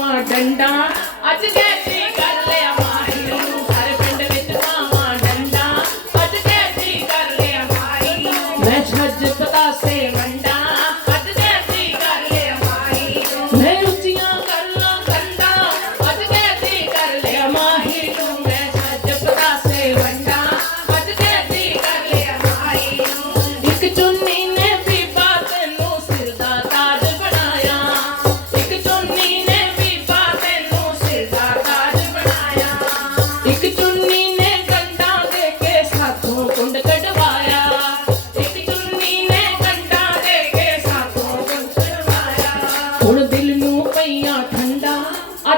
वा डंडा अच गए